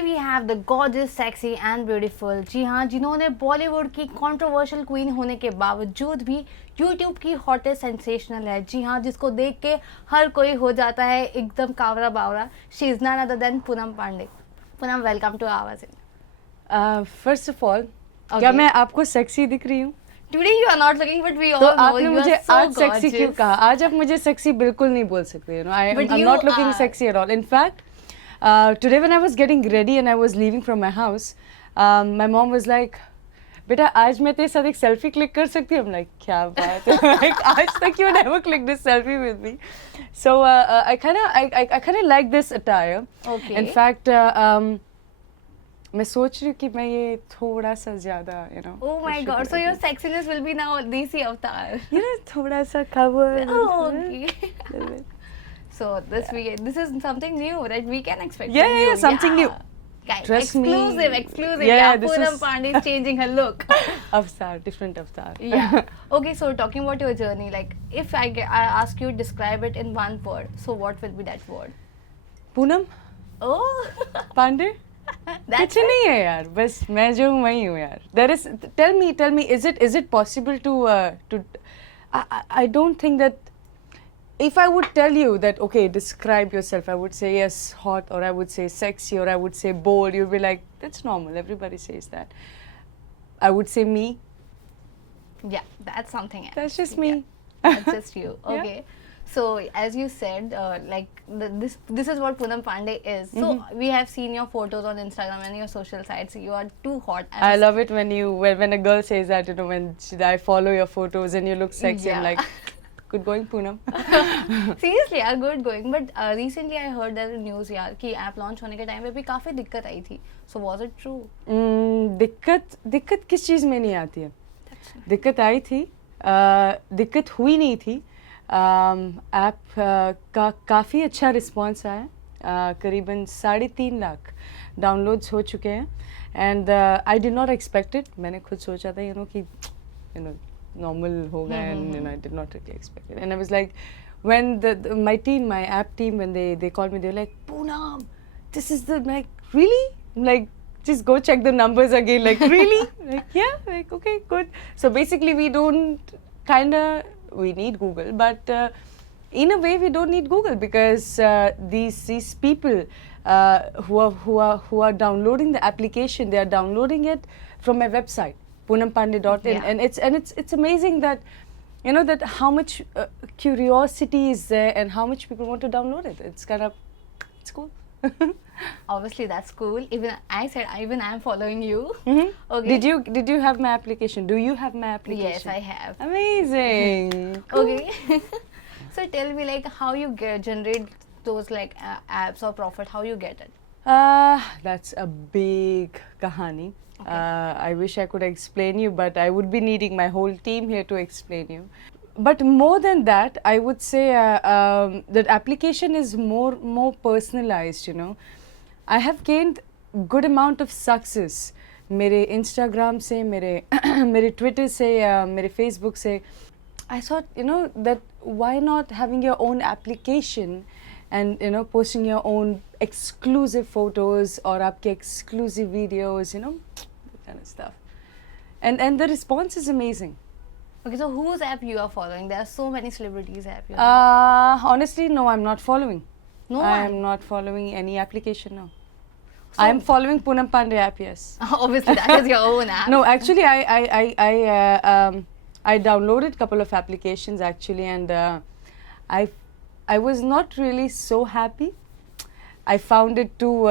Today we have the gorgeous, sexy and beautiful. जी हाँ, जिन्होंने बॉलीवुड की कंट्रोवर्शियल क्वीन होने के बावजूद भी यूट्यूब की हॉटेस्ट सेंसेशनल है. जी हाँ, जिसको देख के हर कोई हो जाता है एकदम कावरा बावरा. She is none other than Poonam Pandey. Poonam, welcome to Awaaz. First of all, क्या मैं आपको सेक्सी दिख रही हूँ? Today you are not looking, but we all तो know आपने you मुझे are so आज सेक्सी क्यों gorgeous. कहा? आज आप मुझे सेक्सी बिल्कुल नहीं बोल सकते. But I'm you not looking are. sexy at all. In fact, today when I was getting ready and I was leaving from my house, my mom was like, बेटा आज मैं तेरे साथ एक सेल्फी क्लिक कर सकती हूँ? I'm like, क्या बात है? Like, आज तक you never clicked a selfie with me. So I kind of like this attire. Okay. In fact, मैं सोच रही हूँ कि मैं ये थोड़ा सा ज़्यादा, Oh my God! So your sexiness will be now DC avatar. थोड़ा सा cover. Oh, okay. So this is something new that we can expect. Yeah, from yeah, you. something new. Guys, Trust me. exclusive. Yeah, this Poonam is- Pandey is changing her look. Avatar, different avatar. Yeah. Okay, so talking about your journey, like if I ask you to describe it in one word, so what will be that word? Poonam Oh, Pandey that's कुछ नहीं है यार, बस मैं जो हूँ वही हूँ यार. There is, tell me, is it possible to I don't think that if I would tell you that, okay, describe yourself, I would say yes, hot, or I would say sexy, or I would say bold. You'd be like, that's normal. Everybody says that. I would say me. Yeah, that's something else. That's just me. Yeah, that's just you. Yeah. Okay. So as you said, this is what Poonam Pandey is. So we have seen your photos on Instagram and your social sites. You are too hot. I love it when a girl says that, I follow your photos and you look sexy. Yeah. I'm like, good going, Poonam. Seriously यार, good going. But recently I heard that news यार कि app launch होने के time पे भी काफी दिक्कत आई थी. So was it true? दिक्कत किस चीज़ में नहीं आती है? दिक्कत आई थी, दिक्कत हुई नहीं थी. ऐप का काफ़ी अच्छा रिस्पांस आया. करीबन 3.5 लाख डाउनलोड्स हो चुके हैं. And I did not expect it. मैंने खुद सोचा था कि normal होगा, and I did not really expect it. And I was like, when my app team, when they called me, they were like, Poonam, this is like, really? I'm like, just go check the numbers again. Like, really? Like, yeah. Like, okay, good. So basically, we need Google, but in a way, we don't need Google, because these people who are downloading the application, they are downloading it from my website, poonampande.in. Yeah. And it's amazing that that how much curiosity is there and how much people want to download it. It's cool. Obviously that's cool. Even I'm following you. Mm-hmm. Okay. Did you have my application? Do you have my application? Yes, I have. Amazing. Cool. Okay. So tell me, like, how you generate those like apps or profit? How you get it? That's a big kahani. Okay. I wish I could explain you, but I would be needing my whole team here to explain you. But more than that, I would say that application is more personalized. I have gained good amount of success. मेरे Instagram से, मेरे Twitter से, मेरे Facebook से. I thought, that why not having your own application and posting your own exclusive photos or आपके exclusive videos, that kind of stuff. And the response is amazing. Okay, so whose app you are following? There are so many celebrities app. Honestly, no, I'm not following. No, I'm not following any application now. I'm following Poonam Pandey app, yes. Obviously, that is your own app. No, actually, I downloaded a couple of applications actually, and I was not really so happy. I found it too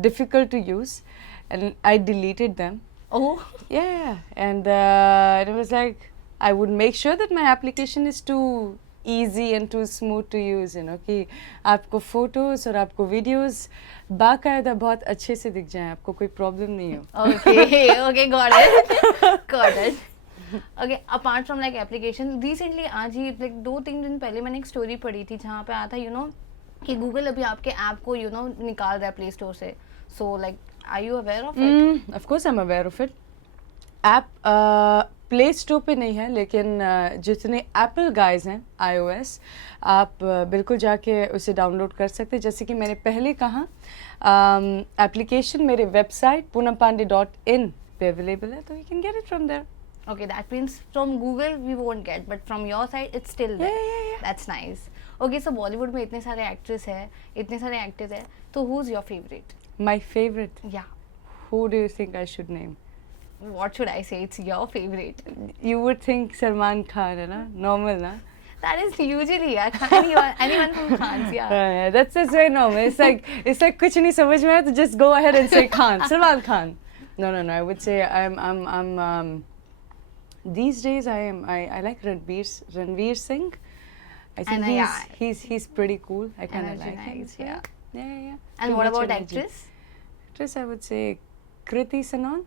difficult to use, and I deleted them. Oh. Yeah, and it was like, I would make sure that my application is too easy and too smooth to use, कि आपको photos और आपको videos बाकायदा बहुत अच्छे से दिख जाएं, आपको कोई problem नहीं हो. Okay, got it. Okay, apart from like application, recently आज ही like 2-3 दिन पहले मैंने एक story पढ़ी थी जहाँ पे आया था कि Google अभी आपके app को निकाल रहा है Play Store से. So like, are you aware of it? Of course I'm aware of it. App play store पे नहीं है, लेकिन जितने एप्पल गाइज हैं iOS, आप बिल्कुल जाके उसे डाउनलोड कर सकते हैं. जैसे कि मैंने पहले कहा, एप्लीकेशन मेरे वेबसाइट poonampandey.in पे अवेलेबल है, तो you can get it from there. Okay, that means from Google we won't get, but from your side it's still there. Yeah. That's nice. Okay, so Bollywood में इतने सारे actress है, इतने सारे actors है, तो who's your favorite? My favorite. Yeah. Who do you think I should name? What should I say? It's your favorite. You would think Salman Khan, है ना? Normal, ना? That is usually anyone from France, yeah. That's very normal. It's like कुछ नहीं समझ में आया तो just go ahead and say Khan, Salman Khan. No. I would say I'm these days I like Ranveer Singh. I think he's pretty cool. I kind of Energy like him. nice, yeah. Yeah. And Too what much about energy. actress? Actress, I would say Kriti Sanon.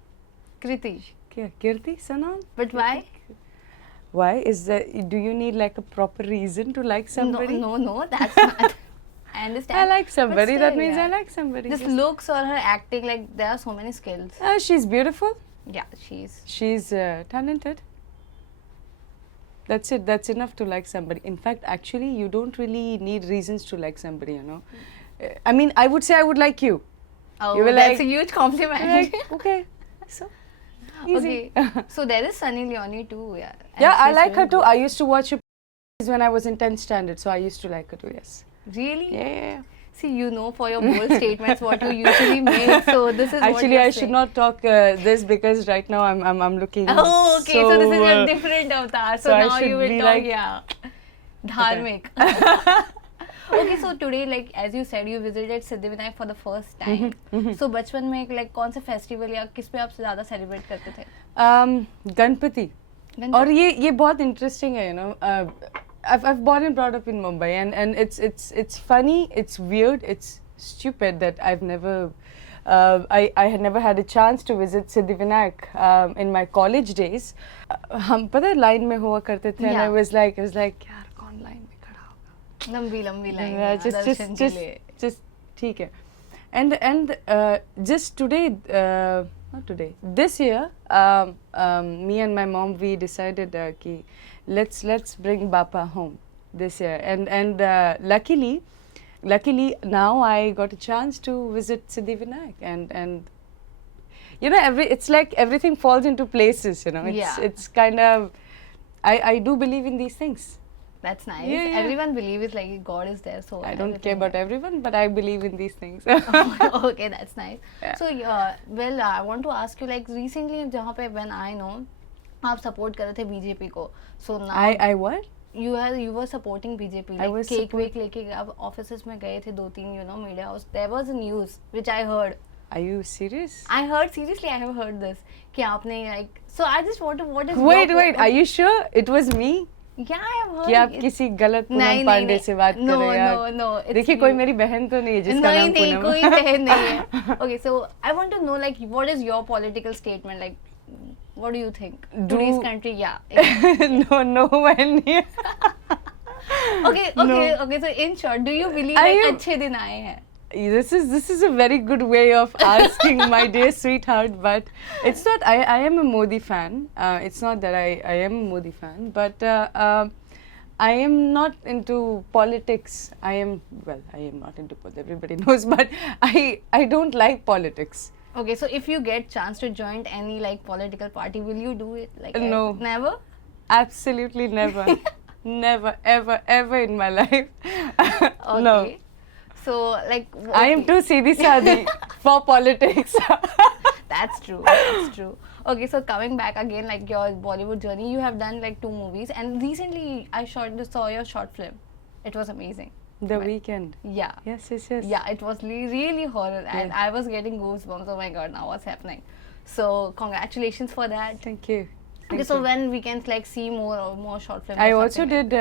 Kriti. Kirti Sanon. But why? Why is that? Do you need like a proper reason to like somebody? No, that's not. I understand. I like somebody. But That still, means yeah. I like somebody. Just looks or her acting, like there are so many skills. She's beautiful. Yeah, she's. She's talented. That's it. That's enough to like somebody. In fact, actually, you don't really need reasons to like somebody, you know. I mean, I would say I would like you. Oh, You were that's like- a huge compliment. Like, okay, so easy. Okay, so there is Sunny Leone too, yeah. And Yeah, I she's like her really too. good. I used to watch her when I was in 10th standard, so I used to like her too. Yes. Really? Yeah. See, you know for your bold statements what you usually make, so this is what Actually, you're I should saying. not talk this because right now I'm looking. Oh, okay, so this is uh, a different avatar. So, so I now should you will be talk, like- yeah. Dharmic. Okay, so today, like as you said, you visited Siddhivinayak for the first time. So बचपन में like कौन से festival या किस पे आप ज़्यादा celebrate करते थे? गणपति. गणपति? और ये बहुत interesting है, you know. I've born and brought up in Mumbai, and it's funny, it's weird, it's stupid that I've never I had never had a chance to visit Siddhivinayak in my college days. हम पता है line में हुआ करते थे, and Yeah. I was like यार कौन line में खड़ा होगा? लंबी लाइन Yeah, दर्शन के लिए. just ठीक है. And just today, not today, this year, me and my mom, we decided कि let's bring Bappa home this year, and luckily now I got a chance to visit Siddhivinayak, and you know, it's like everything falls into places, you know. Yeah. It's kind of, I do believe in these things. That's nice. Yeah. Everyone believes like God is there, so I don't care everything about is- everyone, but I believe in these things. Okay, that's nice. Yeah. So, well, I want to ask you, like, recently, जहाँ पे when I know, आप support कर रहे थे BJP को. So now I what? you were supporting BJP. I Like was cake वेक लेके आप offices में गए थे 2-3, you know, media house. There was a news which I heard. Are you serious? I heard, seriously, I have heard this. कि आपने like, so I just want to, what is Wait, your, are you sure it was me? Yeah, I have heard. कि आप किसी गलत पूनम पांडे से बात कर रहे हैं? No, it's देखिए, you. कोई मेरी बहन तो नहीं है जिसका नाम नहीं पूनम कोई बहन नहीं है. Okay, so I want to know like what is your political statement, like what do you think today's country? Yeah. no one here. Okay, so in short, do you believe I like am- अच्छे दिन आए हैं? This is a very good way of asking, my dear sweetheart, but it's not. I am a Modi fan. It's not that I am a Modi fan, but I am not into politics. I am not into politics. Everybody knows, but I don't like politics. Okay, so if you get chance to join any like political party, will you do it? Like No. Never. Absolutely never, never, ever in my life. Okay. No. So like. I am too seedhi saadi for politics. That's true. That's true. Okay, so coming back again, like your Bollywood journey, you have done like 2 movies, and recently I saw your short film. It was amazing. The Right. Weekend. Yeah. Yes. Yeah, it was really horror, and Yeah. I was getting goosebumps. Oh my god, now what's happening? So congratulations for that. Thank you. Okay, Thank so you. when we can like see more short films? I or also something like did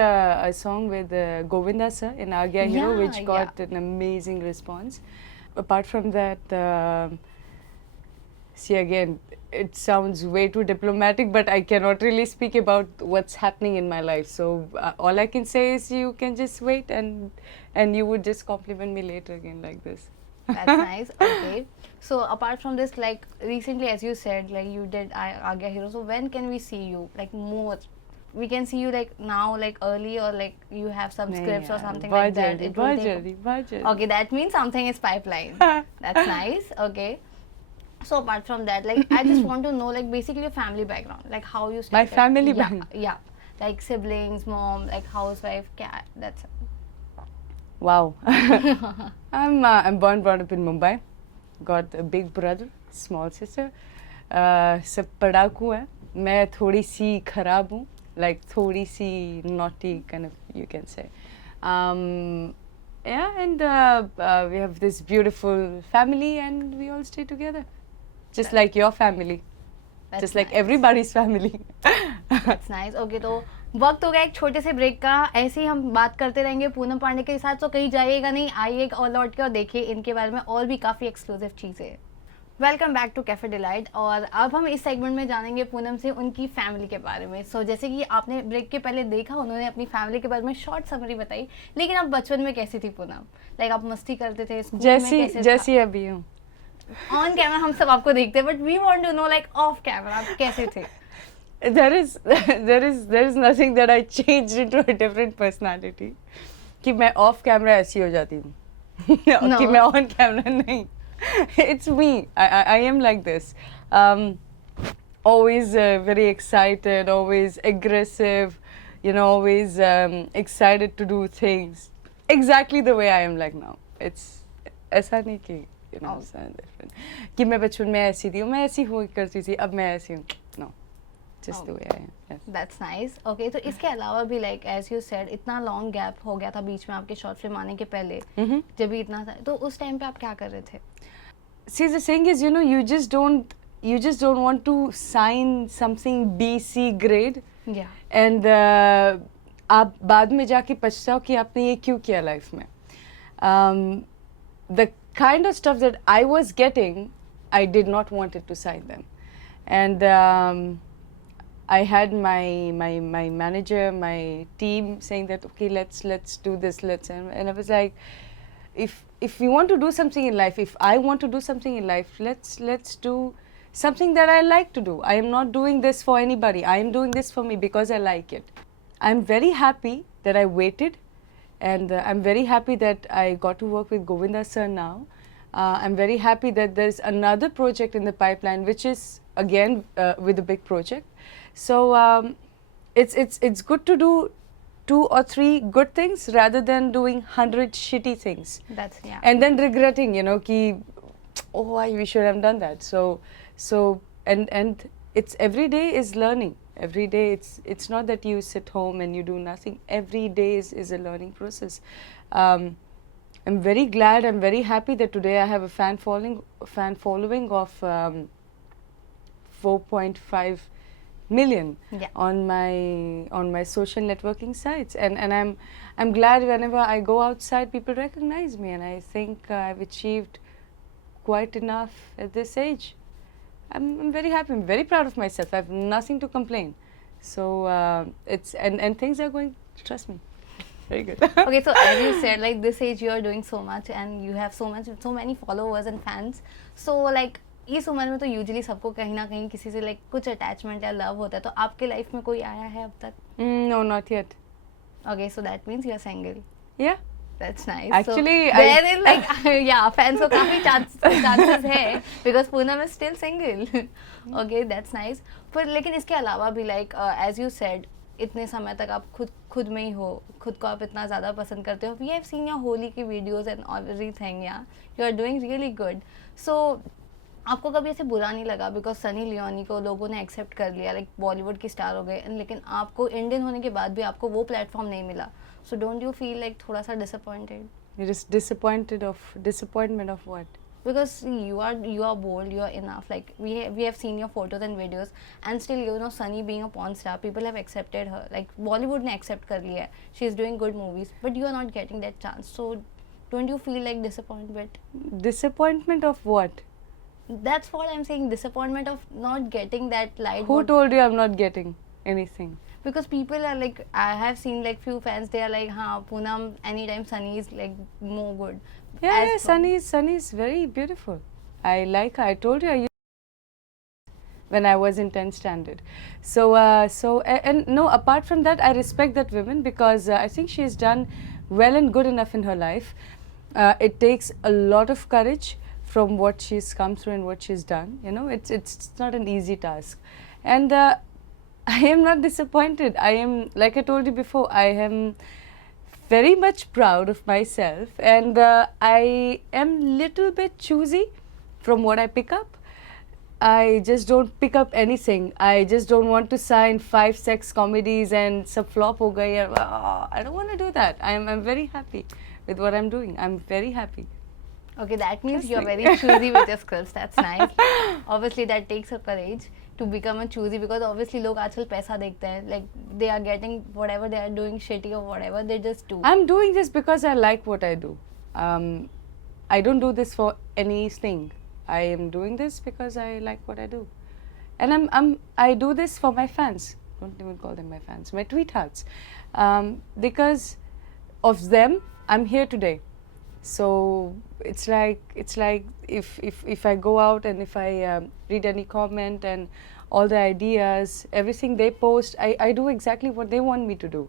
a song with Govinda sir in Agya Hero, Yeah, which got an amazing response. Apart from that, see again, it sounds way too diplomatic, but I cannot really speak about what's happening in my life. So all I can say is you can just wait, and you would just compliment me later again like this. That's nice. Okay. So apart from this, like recently, as you said, like you did Agya Hero. So when can we see you? Like more, we can see you like now, like early, or like you have some नहीं scripts or यार, something बहुत like that. जल्दी, It will बहुत take. जल्दी, बहुत जल्दी. Okay, that means something is pipeline. That's nice. Okay. So apart from that, like I just want to know, like basically your family background, like how you My started. family Yeah, background. yeah. Like siblings, mom, like housewife, cat. That's it. Wow. I'm born brought up in Mumbai. Got a big brother, small sister. सब पढ़ाकू है. मैं थोड़ी सी खराब हूँ. Like थोड़ी सी naughty kind of, you can say. Yeah, and we have this beautiful family, and we all stay together, just like your family, That's just like nice. everybody's family. That's nice. Okay, तो वक्त हो गया एक छोटे से break का. ऐसे ही हम बात करते रहेंगे पूनम पांडे के साथ. तो कहीं जाइएगा नहीं, आइएगा और लौट के और देखिए इनके बारे में और भी काफ़ी एक्सक्लूसिव चीज़ें. Welcome back to cafe delight. और अब हम इस सेगमेंट में जानेंगे पूनम से उनकी फैमिली के बारे में. सो जैसे कि आपने ब्रेक के पहले देखा, उन्होंने अपनी फैमिली के बारे में शॉर्ट समरी बताई. लेकिन आप बचपन में कैसी थी पूनम? लाइक आप मस्ती करते थे, स्कूल में कैसे जैसी अभी हूँ. ऑन कैमरा हम सब आपको देखते हैं, but we want to know like off camera आप कैसे थे? there is nothing that I changed into a different personality. कि मैं off camera ऐसी हो जाती हूँ. कि मैं on camera नहीं. It's me. I am like this. Always very excited, always aggressive, you know, always excited to do things. Exactly the way I am like now. It's ऐसा नहीं कि you know, it's different. कि मैं बचपन में ऐसी थी, मैं ऐसी हुआ करती थी, अब मैं ऐसी हूँ. No. Just the way I am. Yes. That's nice. Okay, तो इसके अलावा भी like as you said, इतना लॉन्ग गैप हो गया था बीच में आपके शॉर्ट फिल्म आने के पहले. जब भी इतना था, तो उस टाइम पे आप क्या कर रहे थे? See, the thing is, you know, you just don't want to sign something BC grade. Yeah. And आप बाद में जाके पछताओ कि आपने ये क्यों किया लाइफ में. The kind of stuff that I was getting, I did not want it to sign them. And I had my manager, my team saying that okay, let's do this, and I was like, if we want to do something in life, if I want to do something in life, let's do something that I like to do. I am not doing this for anybody. I am doing this for me because I like it. I'm very happy that I waited, and I'm very happy that I got to work with Govinda sir now. I'm very happy that there's another project in the pipeline, which is again with a big project. So it's good to do 2 or 3 good things rather than doing 100 shitty things. That's yeah. And then regretting, you know, ki oh, we should have done that. So and it's every day is learning. Every day it's not that you sit home and you do nothing. Every day is a learning process. I'm very glad, I'm very happy that today I have a fan following of 4.5 million Yeah. on my social networking sites, and I'm glad whenever I go outside people recognize me, and I think I've achieved quite enough at this age. I'm very happy, I'm very proud of myself. I have nothing to complain. So it's and things are going, trust me, very good. Okay, so as you said, like this age you are doing so much and you have so many followers and fans. So like इस उम्र में तो usually सबको कहीं ना कहीं किसी से लाइक कुछ अटैचमेंट या लव होता है. तो आपके लाइफ में कोई आया है अब तक? No, not yet. Okay, so that means you are single. Yeah. That's nice. Actually, so, there is like yeah, fans को काफी chances है because Poonam is still single. Okay, that's nice. पर लेकिन इसके अलावा भी like as you said, इतने समय तक आप खुद में ही हो, खुद को आप इतना ज़्यादा पसंद करते हो. We have seen your Holi की videos and everything. Yeah, you are doing really good. So आपको कभी ऐसे बुरा नहीं लगा बिकॉज सनी लियोनी को लोगों ने एक्सेप्ट कर लिया, लाइक बॉलीवुड की स्टार हो गए, लेकिन आपको इंडियन होने के बाद भी आपको वो प्लेटफॉर्म नहीं मिला. So don't you feel like थोड़ा सा disappointed? Disappointment of what? Because you are bold, you are enough. Like we have seen your photos and videos, and still you know Sunny being a porn star, people have accepted her. Like Bollywood ने accept कर लिया है, she is doing good movies, but you are not getting that chance. So don't you feel like disappointment? Disappointment of what? That's what I'm saying. Disappointment of not getting that light. Who told you I'm not getting anything? Because people are like, I have seen like few fans, they are like, हाँ Poonam anytime Sunny is like more good. Yeah, as yeah, per- Sunny is very beautiful. I like her. I told you I used when I was in 10th standard. And no, apart from that, I respect that woman because I think she has done well and good enough in her life. It takes a lot of courage from what she's come through and what she's done. You know, it's not an easy task, and I am not disappointed. I am, like I told you before, I am very much proud of myself, and I am little bit choosy from what I pick up. I just don't pick up anything. I just don't want to sign 5 sex comedies and sub flop ho gayi. I don't want to do that. I'm very happy with what I'm doing. I'm very happy. Okay, that means Trust you're me. very choosy with your scripts. That's nice. Obviously, that takes a courage to become a choosy because obviously लोग आजकल पैसा देखते हैं. Like they are getting whatever they are doing shitty or whatever they just do. I'm doing this because I like what I do. I don't do this for anything. I am doing this because I like what I do, and I do this for my fans. Don't even call them my fans. My tweethearts, because of them, I'm here today. So it's like if I go out and if I read any comment and all the ideas, everything they post, I do exactly what they want me to do.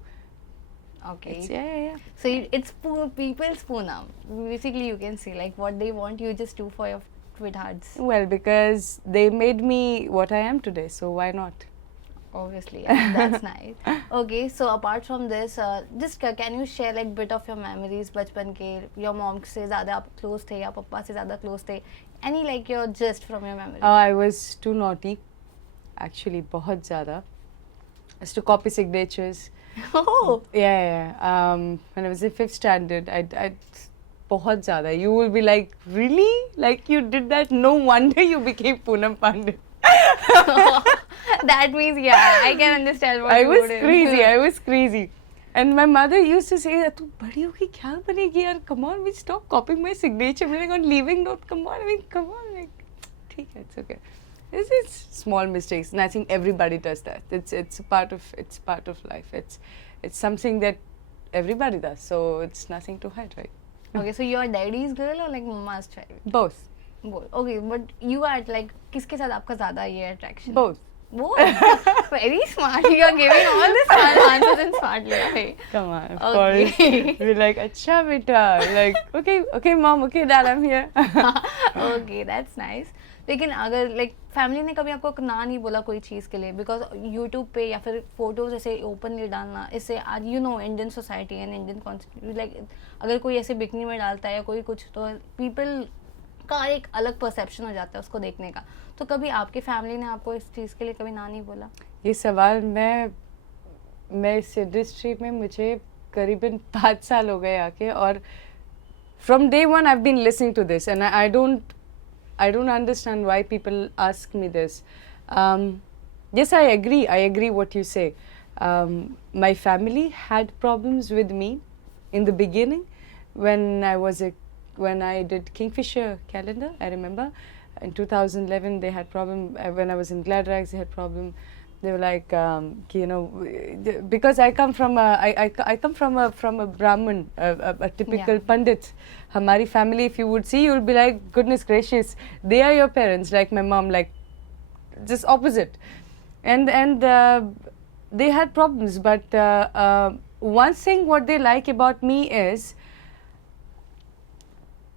Okay. Yeah. So it's people's now. Basically, you can see like what they want you just do for your tweethearts. Well, because they made me what I am today, so why not? Obviously, yeah, that's nice. Okay, so apart from this, just can you share like bit of your memories बचपन के your mom से ज़्यादा आप close थे या पापा से ज़्यादा close थे? Any like your gist from your memory? I was too naughty, actually, बहुत ज़्यादा. I used to copy signatures. Oh, Yeah. When I was in 5th standard, I बहुत ज़्यादा. You will be like, really? Like you did that? No wonder you became Poonam Pandit. that means yeah, I can understand what I you was would crazy. I was crazy. And my mother used to say that, "तू बड़ी होगी क्या बनेगी यार? Come on, we stop copying my signature. I'm like on leaving note. Come on, I mean, come on, like, ठीक है, it's okay." It's small mistakes, and I think everybody does that. It's a part of life. It's something that everybody does. So it's nothing to hide, right? Okay, so you're daddy's girl or like mama's child? Both. Both. Okay, but you are like किसके साथ आपका ज़्यादा ये attraction? Both. Both. Very smart. You are giving all the smart answers and smartly. Okay. Come on, of Okay. course. We're like, अच्छा बेटा. Like, okay, mom, okay, dad, I'm here. Okay, that's nice. लेकिन अगर like family ने कभी आपको ना नहीं बोला कोई चीज़ के लिए बिकॉज यूट्यूब पे या फिर फोटोज ऐसे ओपनली डालना इससे आज you know Indian society and Indian concept like अगर कोई ऐसे बिकनी में डालता है या कोई कुछ तो पीपल का एक अलग परसेप्शन हो जाता है उसको देखने का तो कभी आपकी फैमिली ने आपको इस चीज़ के लिए कभी ना नहीं बोला ये सवाल मैं इस इंडस्ट्री में मुझे करीबन 5 साल हो गए आके और from day one I've been listening to this and I don't understand why people ask me this. Yes, I agree what you say. My family had problems with me in the beginning when I did Kingfisher calendar. I remember in 2011 they had problem when I was in Glad Rags. They had problem. They were like, you know, because I come from I come from a Brahmin, a typical Pandit. Hamari family, if you would see, you would be like, goodness gracious, they are your parents, like my mom, like just opposite. And they had problems, but one thing what they like about me is,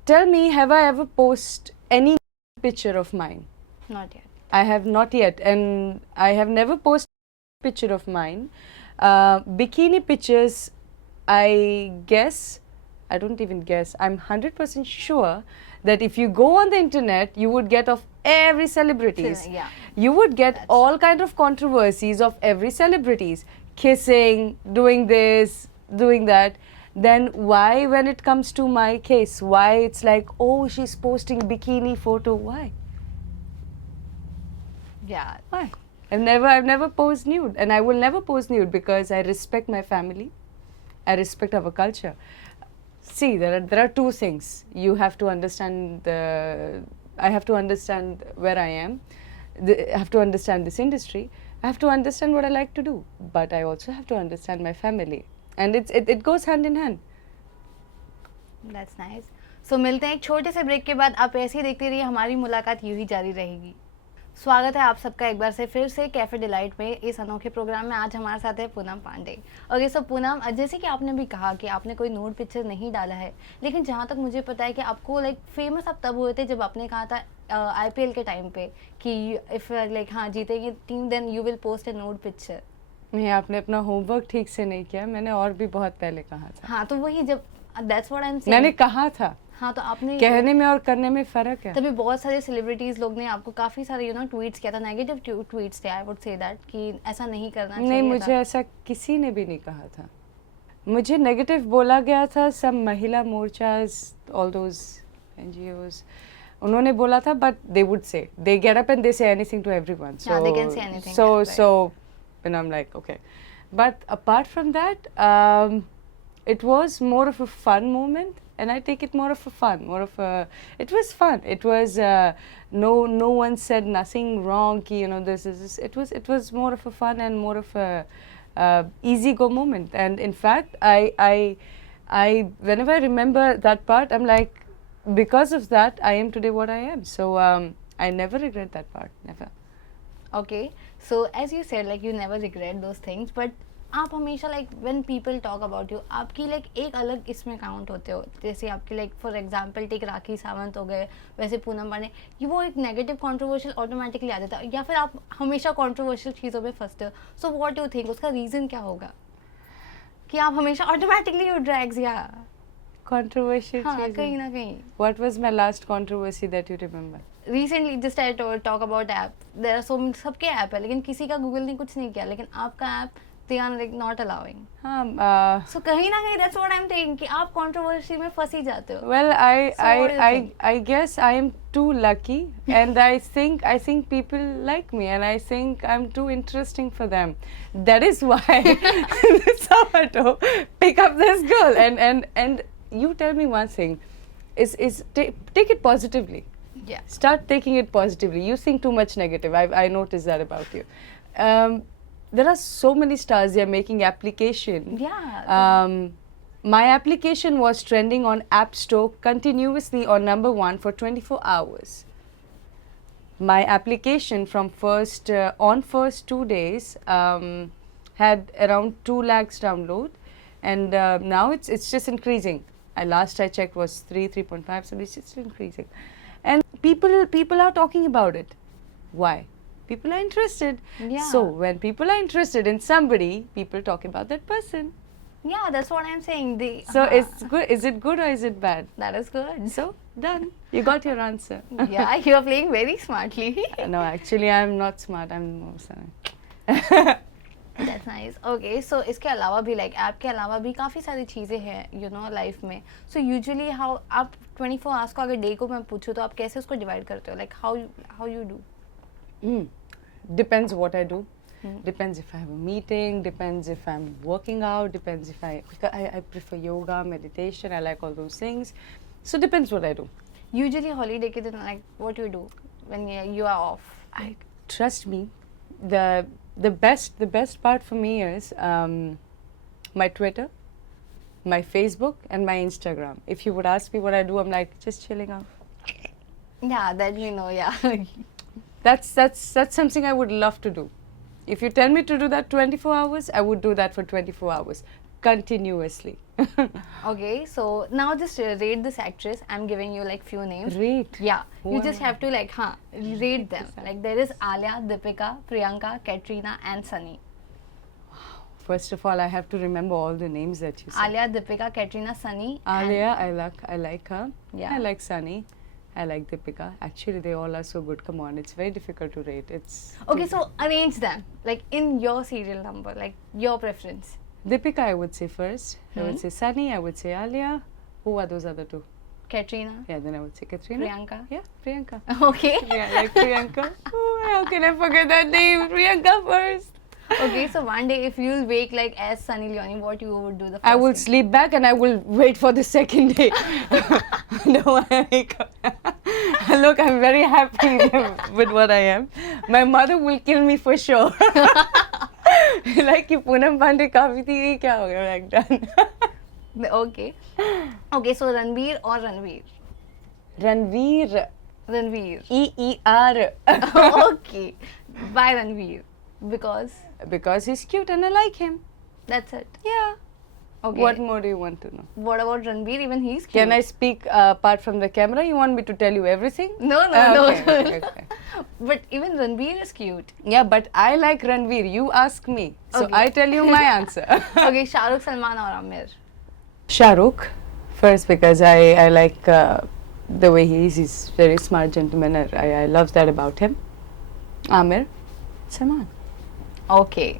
tell me, have I ever posted any picture of mine? Not yet. I have not yet, and I have never posted a picture of mine. Bikini pictures, I guess, I don't even guess, I'm 100% sure that if you go on the internet, you would get of every celebrities. Yeah. You would get all kind of controversies of every celebrities. Kissing, doing this, doing that. Then why, when it comes to my case, why it's like, oh, she's posting bikini photo, why? Yeah. Why? I've never posed nude, and I will never pose nude because I respect my family. I respect our culture. See, there are two things. You have to understand I have to understand where I am. I have to understand this industry. I have to understand what I like to do. But I also have to understand my family, and it goes hand in hand. That's nice. सो मिलते हैं एक छोटे से break के बाद। आप ऐसे ही देखते रहिए, हमारी मुलाकात यूं ही जारी रहेगी। स्वागत है आप सबका एक बार से फिर से कैफे डिलाइट में, इस अनोखे प्रोग्राम में। आज हमारे साथ है पूनम पांडे। ओके, सो पूनम, जैसे कि आपने भी कहा कि आपने कोई नूड पिक्चर नहीं डाला है, लेकिन जहाँ तक मुझे पता है कि आपको लाइक फेमस आप तब हुए थे जब आपने कहा था आईपीएल के टाइम पे कि इफ लाइक हाँ जीतेगी team then you will post a nude picture. नहीं, आपने अपना होमवर्क ठीक से नहीं किया। मैंने और भी बहुत पहले कहा था। हाँ, तो वही जब दैट्स व्हाट आई एम मैंने कहा था। हाँ, तो आपने कहने में और करने में फर्क है। तभी बहुत सारे सेलिब्रिटीज लोग ने आपको काफी सारे ट्वीट्स किया था, नेगेटिव ट्वीट्स थे, आई वुड से दैट कि ऐसा नहीं करना चाहिए। नहीं, मुझे ऐसा किसी ने भी नहीं कहा था। मुझे नेगेटिव बोला गया था। सब महिला मोर्चाज, ऑल दोज एनजीओज, उन्होंने बोला था, but they would say they get up and they say anything to everyone. Yeah, they can say anything, so right. so and I'm like, okay, but apart from that, it was more of a fun moment, and I take it more of a fun, more of a, it was fun. It was no one said nothing wrong ki, this is, it was more of a fun and more of a easy go moment. And in fact, I whenever I remember that part, I'm like, because of that I am today what I am. So I never regret that part, never. Okay, so as you said, like you never regret those things, but आप हमेशा like when people talk about you, आपकी like एक अलग इसमें count होते हो। जैसे आपके like for example take Rakhi Sawant हो गए, वैसे पूनम पांडे, ये वो एक नेगेटिव कंट्रोवर्शियल ऑटोमेटिकली आ जाता है, या फिर आप हमेशा कंट्रोवर्शियल चीज़ों में फंसते हो। सो व्हाट यू थिंक उसका रीज़न क्या होगा कि आप हमेशा ऑटोमेटिकली यू ड्रैग्स या Controversial हाँ चीज़ें। कहीं ना कहीं। What was my last controversy that you remember? Recently just I talk about app, there are so सबके ऐप है, लेकिन किसी का गूगल ने कुछ नहीं किया, लेकिन आपका app they are like not allowing. हाँ, सो कहीं ना कहीं that's what I am thinking कि आप कंट्रोवर्सी में फंस ही जाते हो। well, So what do you think? I guess I am too lucky, and I think people like me, and I think I'm too interesting for them. That is why Sabato pick up this girl, and you tell me one thing, is take it positively. Yeah. Start taking it positively. You think too much negative. I noticed that about you. There are so many stars. They are making application. Yeah. My application was trending on App Store continuously on #1 for 24 hours. My application from first 2 days had around 2 lakhs download, and now it's just increasing. Last I checked was 3.5, so it's just increasing. And people are talking about it. Why? People are interested. Yeah. So when people are interested in somebody, people talk about that person. Yeah, that's what I'm saying. So it's good. Is it good or is it bad? That is good. So done. You got your answer. Yeah, you are playing very smartly. No, actually I'm not smart. I'm more silent. That's nice. Okay, so इसके अलावा भी like app के अलावा भी काफ़ी सारी चीज़ें हैं लाइफ में। सो यूजुअली हाउ आप 24 आवर्स को अगर डे को मैं पूछूँ तो आप कैसे उसको डिवाइड करते हो, like how you do? Depends what I do. Depends if I have a meeting. Depends if I'm working out. Depends if I prefer yoga, meditation. I like all those things. So depends what I do. Usually holiday के दिन like what you do when you are off? Trust me, the best part for me is my Twitter, my Facebook, and my Instagram. If you would ask me what I do, I'm like just chilling out. Yeah, that we know. Yeah. That's something I would love to do. If you tell me to do that 24 hours, I would do that for 24 hours continuously. Okay, so now just rate this actress. I'm giving you like few names. Rate? Yeah, you Wow. just have to like rate them. Like there is Alia, Deepika, Priyanka, Katrina, and Sunny. First of all, I have to remember all the names that you said. Alia, Deepika, Katrina, Sunny. Alia, I like her. Yeah. I like Sunny. I like Deepika. Actually, they all are so good. Come on, it's very difficult to rate. It's Okay, so arrange them like in your serial number, like your preference. Deepika, I would say first. I would say Sunny. I would say Alia. Who are those other two? Katrina, Yeah, then I would say Katrina. Priyanka. Yeah, Priyanka. Okay. Yeah, I like Priyanka. Oh, how can I forget that name? Priyanka first. Okay, so one day if you'll wake like as Sunny Leone, what you would do the first I will thing? sleep back and I will wait for the second day. No, I wake up. Look, I'm very happy with what I am. My mother will kill me for sure. Like कि पूनम पांडे काफी थी, ये क्या हो गया? Like done. Okay. Okay, so Ranbir or Ranveer? Ranveer. Ranveer. EER. Okay. Why Ranveer? Because Because he's cute and I like him. that's it. Yeah. Okay. What more do you want to know? What about Ranveer? Even he's cute. Can I speak apart from the camera? You want me to tell you everything? No, Okay, no. okay. But even Ranveer is cute. Yeah, but I like Ranveer. You ask me. So Okay. I tell you my answer. Okay, Shah Rukh, Salman or Amir? Shah Rukh. First because I like the way he is. He's very smart gentleman. I love that about him. Amir. Salman. Okay.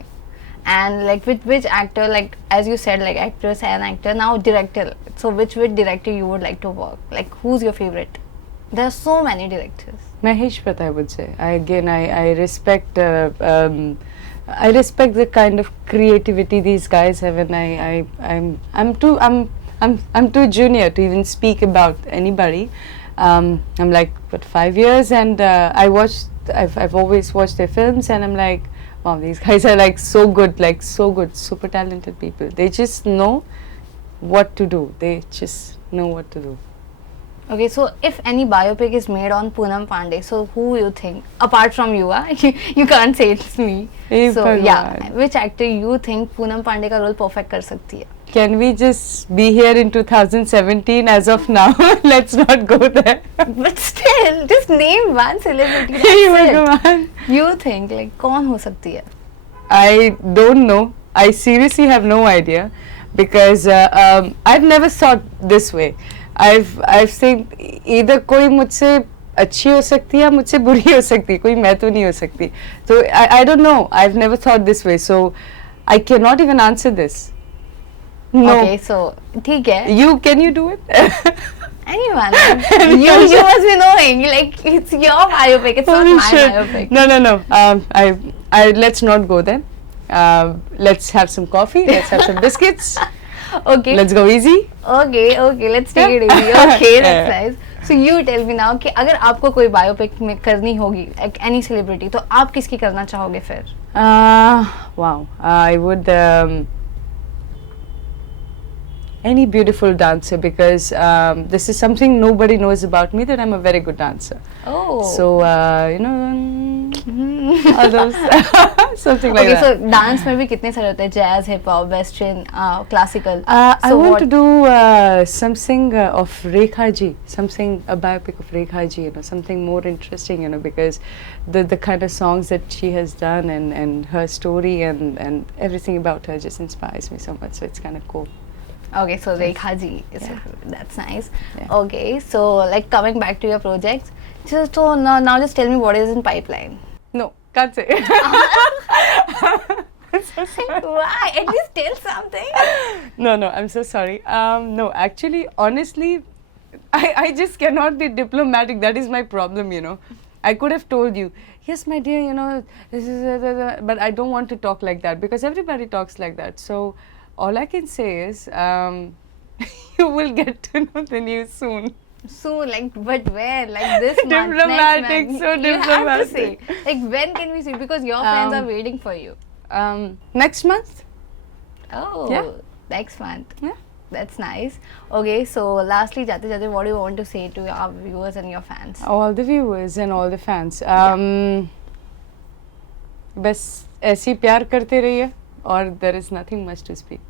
And like with which actor, like as you said, like actress and actor, now director. So which director you would like to work? Like who's your favorite? There are so many directors. Mahesh Bhatt, I would say. I respect I respect the kind of creativity these guys have, and I'm too junior to even speak about anybody. I'm like 5 years, and I've always watched their films, and I'm like, wow, these guys are like so good, super talented people. They just know what to do. They just know what to do. Okay, so if any biopic is made on Poonam Pandey, so who you think, apart from you, you can't say it's me. Hey, So Bhagwan. yeah, which actor you think Poonam Pandey का role perfect कर सकती है? Can we just be here in 2017 as of now? Let's not go there. But still, just name one celebrity. Hey, That's it. Bhagwan. You think like कौन हो सकती है? I don't know. I seriously have no idea because I've never thought this way. I've seen either कोई मुझसे अच्छी हो सकती है या मुझसे बुरी हो सकती है, कोई मैं तो नहीं हो सकती. So I don't know. I've never thought this way. So I cannot even answer this. No. Okay, so ठीक है. Can you do it? Anyone. You must be knowing. Like it's your biopic. It's not Holy my shit. biopic. No. I let's not go there. Let's have some coffee. Let's have some biscuits. Okay. Let's go easy. Okay. Let's take it easy. Okay, that's nice. So you tell me now कि अगर आपको कोई biopic में करनी होगी, like any celebrity, तो आप किसकी करना चाहोगे फिर? Wow. I would any beautiful dancer because this is something nobody knows about me, that I'm a very good dancer. Oh. So all those something like Okay, that. so dance में भी कितने सारे होते हैं? Jazz, hip hop, western, classical. I So want what- to do something of Rekha Ji, a biopic of Rekha Ji, something more interesting, because the kind of songs that she has done and her story and everything about her just inspires me so much. So it's kind of cool. Okay, so Rekha Ji, that's nice. Yeah. Okay, so like coming back to your projects, so now just tell me what is in pipeline. No, can't say. Why? At least tell something. No, I'm so sorry. No, actually, honestly, I just cannot be diplomatic. That is my problem, I could have told you, yes, my dear, this is, but I don't want to talk like that because everybody talks like that. So all I can say is, you will get to know the news soon. Soon, like, but where? Like this month, Diplomatic, next month. so You have to say. diplomatic. Like, when can we see? Because your fans are waiting for you. Next month? Oh, Yeah. next month. Yeah. That's nice. Okay, so lastly, Jate, what do you want to say to our viewers and your fans? All the viewers and all the fans. बस ऐसे ही प्यार करते रहिए और there is nothing much to speak.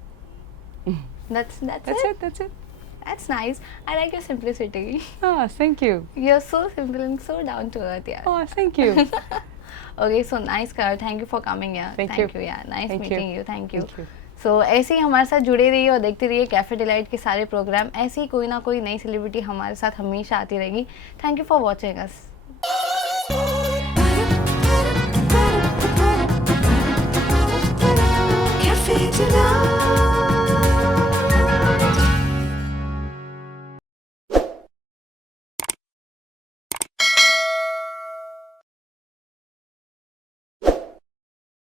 That's That's it. it. That's it. That's nice. I like your simplicity. Oh, thank you. You're so simple and so down to earth, yeah. Oh, thank you. Okay, so nice, Kar. Thank you for coming here. Thank you. you. Yeah, nice Thank you. meeting you. Thank you. Thank you. सो ऐसे ही हमारे साथ जुड़े रहिए और देखते रहिए cafe delight के सारे प्रोग्राम. ऐसे ही कोई ना कोई नई सेलिब्रिटी हमारे साथ हमेशा आती रहेगी. Thank you for watching us.